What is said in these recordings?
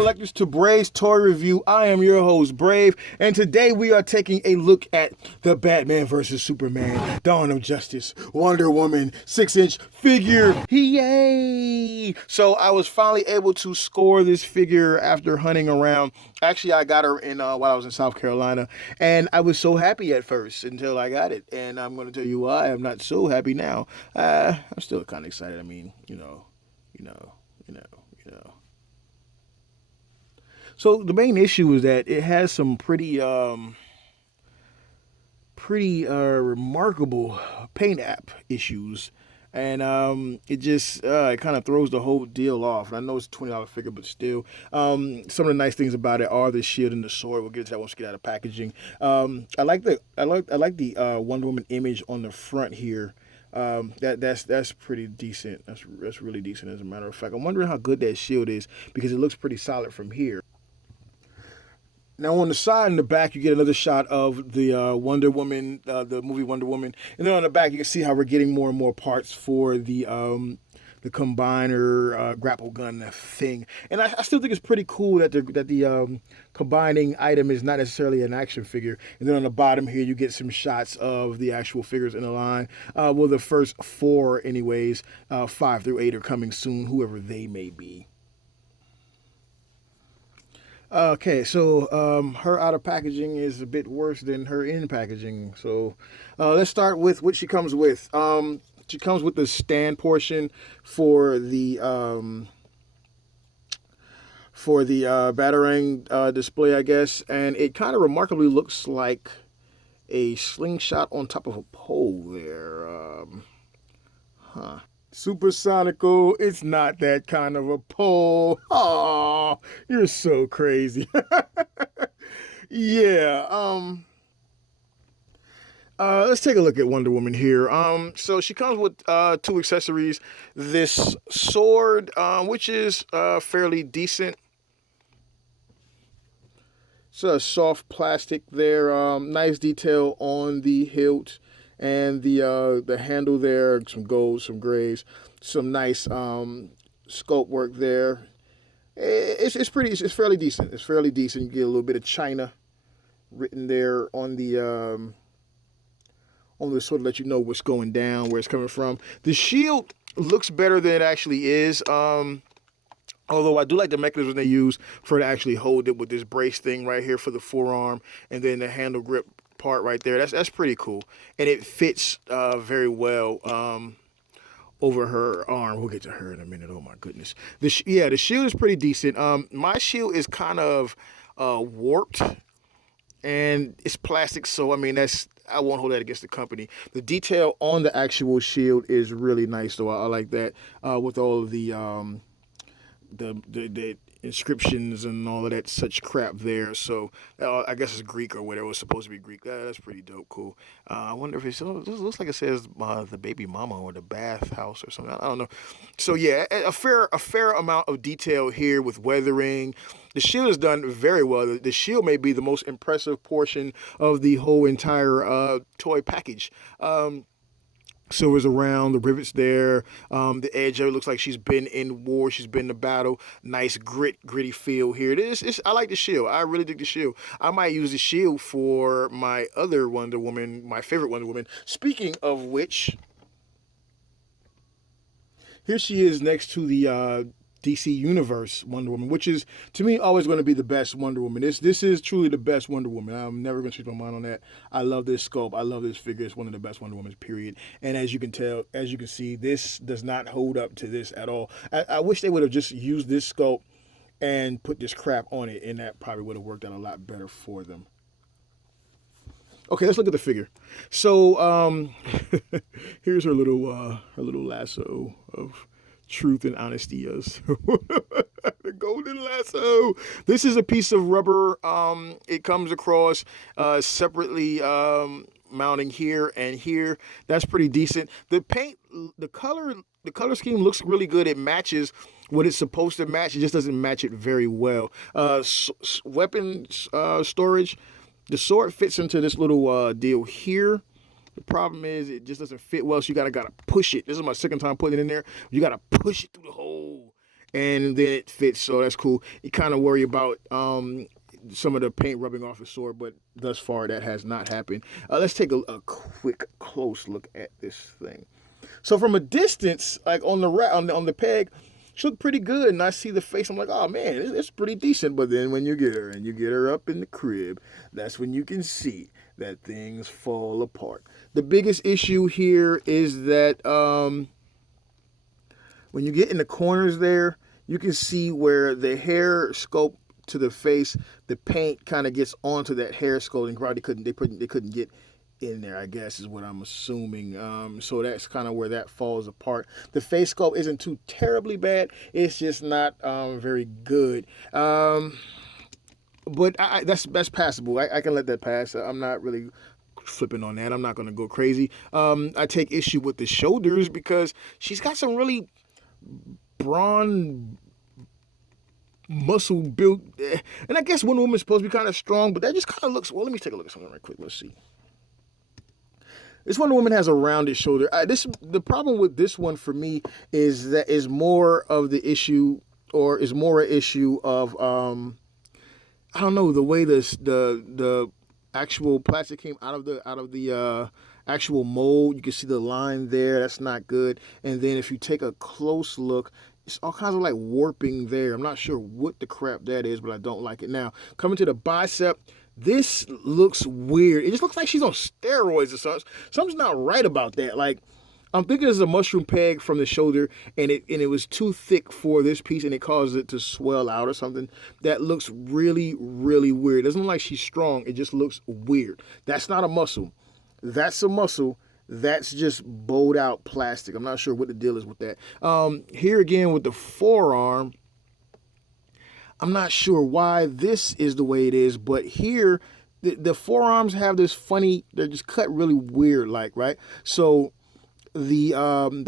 collectors, to Brave's Toy Review. I am your host, Brave, and today we are taking a look at the Batman vs. Superman, Dawn of Justice, Wonder Woman 6-inch figure. Yay! So I was finally able to score this figure after hunting around. Actually, I got her in while I was in South Carolina, and I was so happy at first until I got it. And I'm going to tell you why I'm not so happy now. I'm still kind of excited. I mean, you know. So the main issue is that it has some pretty remarkable paint app issues, and it kind of throws the whole deal off. And I know it's a $20 figure, but still, some of the nice things about it are the shield and the sword. We'll get to that once we get out of packaging. I like the Wonder Woman image on the front here. That's pretty decent. That's really decent, as a matter of fact. I'm wondering how good that shield is because it looks pretty solid from here. Now on the side and the back, you get another shot of the Wonder Woman, the movie Wonder Woman, and then on the back you can see how we're getting more and more parts for the combiner grapple gun thing. And I still think it's pretty cool that the combining item is not necessarily an action figure. And then on the bottom here, you get some shots of the actual figures in the line. Well, the first 4, anyways, 5 through 8 are coming soon, whoever they may be. Okay, so her out of packaging is a bit worse than her in packaging. So let's start with what she comes with. She comes with the stand portion for the Batarang display, I guess, and it kind of remarkably looks like a slingshot on top of a pole there. Supersonical, it's not that kind of a pole. Oh, you're so crazy. Yeah. Let's take a look at Wonder Woman here. So she comes with 2 accessories. This sword, which is fairly decent. It's a soft plastic there. Nice detail on the hilt and the handle there. Some golds, some grays, some nice sculpt work there. It's fairly decent. It's fairly decent. You get a little bit of China written there on the sort of let you know what's going down, where it's coming from. The shield looks better than it actually is. Although I do like the mechanism they use for it to actually hold it with this brace thing right here for the forearm, and then the handle grip part right there. That's pretty cool, and it fits very well over her arm. We'll get to her in a minute. Oh my goodness. The shield is pretty decent. My shield is kind of warped, and it's plastic, so I mean I won't hold that against the company. The detail on the actual shield is really nice, though. I like that with all of the inscriptions and all of that such crap there. So I guess it's Greek or whatever. It was supposed to be Greek. That's pretty dope. Cool. I wonder if this looks like it says the baby mama or the bath house or something. I don't know. So yeah, a fair amount of detail here with weathering. The shield is done very well. The shield may be the most impressive portion of the whole entire toy package. Silvers around, the rivets there, the edge there looks like she's been in war, she's been in battle. Nice gritty feel here. I like the shield. I really dig the shield. I might use the shield for my other Wonder Woman, my favorite Wonder Woman. Speaking of which, here she is next to the DC Universe Wonder Woman, which is, to me, always going to be the best Wonder Woman. This is truly the best Wonder Woman. I'm never going to change my mind on that. I love this sculpt. I love this figure. It's one of the best Wonder Womans, period. And as you can see, this does not hold up to this at all. I wish they would have just used this sculpt and put this crap on it, and that probably would have worked out a lot better for them. Okay, let's look at the figure. So here's her little lasso of truth and honesty. The golden lasso. This is a piece of rubber. It comes across separately, mounting here and here. That's pretty decent. The paint, the color scheme looks really good. It matches what it's supposed to match. It just doesn't match it very well. Weapon storage. The sword fits into this little deal here. The problem is it just doesn't fit well, so you gotta push it. This is my second time putting it in there. You gotta push it through the hole, and then it fits, so that's cool. You kind of worry about some of the paint rubbing off the sword, but thus far that has not happened. Let's take a quick close look at this thing. So from a distance, like on the on the peg, she looked pretty good, and I see the face. I'm like, oh man, it's pretty decent. But then when you get her and you get her up in the crib, that's when you can see that things fall apart. The biggest issue here is that when you get in the corners there, you can see where the hair sculpt to the face, the paint kind of gets onto that hair sculpt, and probably couldn't get in there, I guess, is what I'm assuming. So that's kind of where that falls apart. The face sculpt isn't too terribly bad. It's just not very good. But that's passable. I can let that pass. I'm not really flipping on that. I'm not going to go crazy. I take issue with the shoulders because she's got some really brawn muscle built, and I guess Wonder Woman's supposed to be kind of strong, but that just kind of looks. Well, let me take a look at something right quick. Let's see. This Wonder Woman has a rounded shoulder. The problem with this one for me is that is more of the issue, or is more an issue of I don't know, the way the actual plastic came out of the actual mold. You can see the line there. That's not good. And then if you take a close look, it's all kinds of like warping there. I'm not sure what the crap that is, but I don't like it. Now, coming to the bicep, this looks weird. It just looks like she's on steroids or something. Something's not right about that. Like, I'm thinking it's a mushroom peg from the shoulder, and it was too thick for this piece, and it caused it to swell out or something. That looks really, really weird. It doesn't look like she's strong. It just looks weird. That's not a muscle. That's a muscle. That's just bowed out plastic. I'm not sure what the deal is with that. Here again with the forearm, I'm not sure why this is the way it is, but here the forearms have this funny. They're just cut really weird, like, right. So the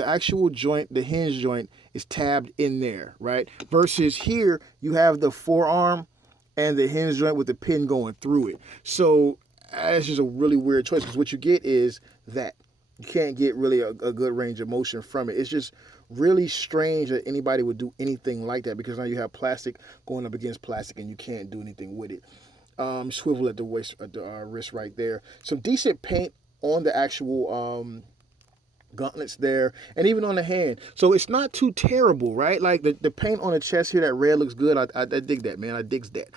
actual joint, the hinge joint, is tabbed in there, right? Versus here, you have the forearm and the hinge joint with the pin going through it. So that's just a really weird choice, because what you get is that you can't get really a good range of motion from it. It's just really strange that anybody would do anything like that, because now you have plastic going up against plastic and you can't do anything with it. Swivel at the waist, at the wrist right there. Some decent paint on the actual gauntlets there, and even on the hand. So it's not too terrible, right? Like the paint on the chest here, that red looks good. I dig that, man. I digs that.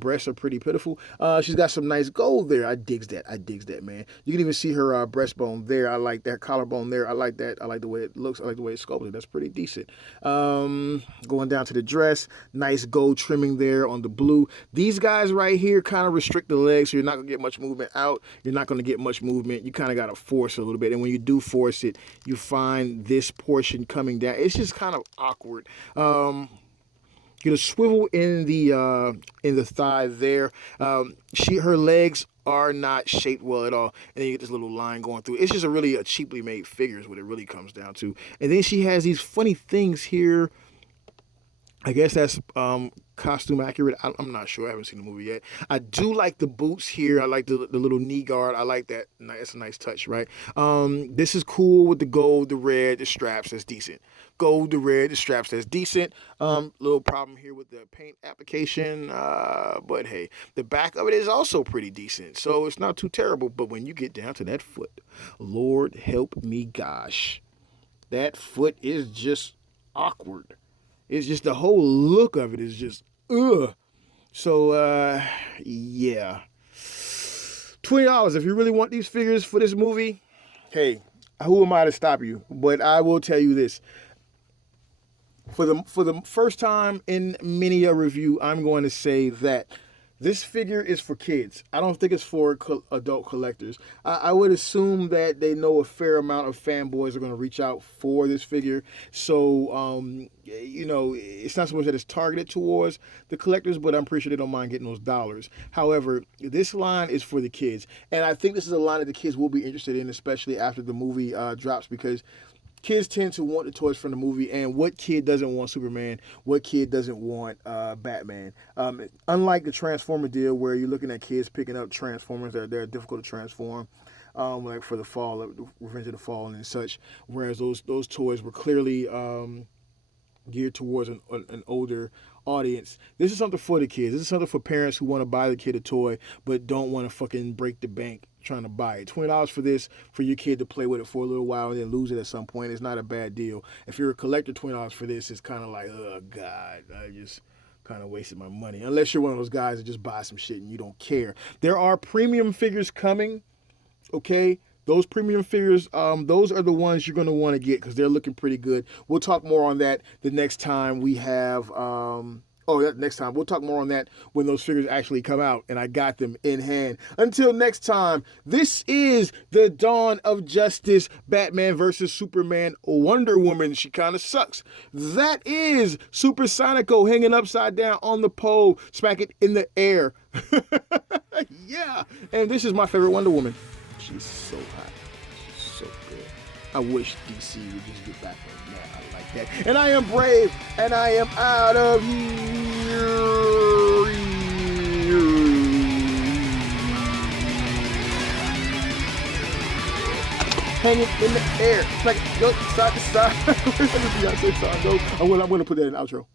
Breasts are pretty pitiful. She's got some nice gold there. I digs that, man. You can even see her breastbone there. I like that. Collarbone there. I like that. I like the way it looks. I like the way it's sculpted. That's pretty decent. Going down to the dress, nice gold trimming there on the blue. These guys right here kind of restrict the legs, so you're not gonna get much movement out. You're not gonna get much movement. You kind of gotta force a little bit, and when you do force it, you find this portion coming down. It's just kind of awkward. Get a swivel in the thigh there. Her legs are not shaped well at all, and then you get this little line going through. It's just a cheaply made figure is what it really comes down to. And then she has these funny things here. I guess that's costume accurate. I'm not sure. I haven't seen the movie yet. I do like the boots here. I like the little knee guard. I like that. It's a nice touch, right? This is cool with the gold, the red, the straps. That's decent. Gold, the red, the straps. That's decent. Little problem here with the paint application. But hey, the back of it is also pretty decent. So it's not too terrible. But when you get down to that foot, Lord help me, gosh, that foot is just awkward. It's just the whole look of it is just ugh. So yeah, $20 if you really want these figures for this movie. Hey, who am I to stop you? But I will tell you this: for the first time in many a review, I'm going to say that this figure is for kids. I don't think it's for adult collectors. I would assume that they know a fair amount of fanboys are going to reach out for this figure. So, it's not so much that it's targeted towards the collectors, but I'm pretty sure they don't mind getting those dollars. However, this line is for the kids. And I think this is a line that the kids will be interested in, especially after the movie drops, because kids tend to want the toys from the movie, and what kid doesn't want Superman? What kid doesn't want Batman? Unlike the Transformer deal, where you're looking at kids picking up Transformers that they're difficult to transform, like for the Fall, Revenge of the Fallen and such. Whereas those toys were clearly geared towards an older audience. This is something for the kids. This is something for parents who want to buy the kid a toy but don't want to fucking break the bank trying to buy it. $20 for this for your kid to play with it for a little while and then lose it at some point is not a bad deal. If you're a collector, $20 for this is kind of like, oh God, I just kind of wasted my money. Unless you're one of those guys that just buy some shit and you don't care. There are premium figures coming. Okay, those premium figures, those are the ones you're going to want to get because they're looking pretty good. We'll talk more on that the next time we have, next time. We'll talk more on that when those figures actually come out and I got them in hand. Until next time, this is the Dawn of Justice, Batman versus Superman, Wonder Woman. She kind of sucks. That is Super Sonico hanging upside down on the pole, smack it in the air. Yeah, and this is my favorite Wonder Woman. She's so hot. She's so good. I wish DC would just get back on that. I like that. And I am Brave, and I am out of here. Hanging in the air. Like, go side to side. Where's the Beyonce song go? I'm going to put that in the outro.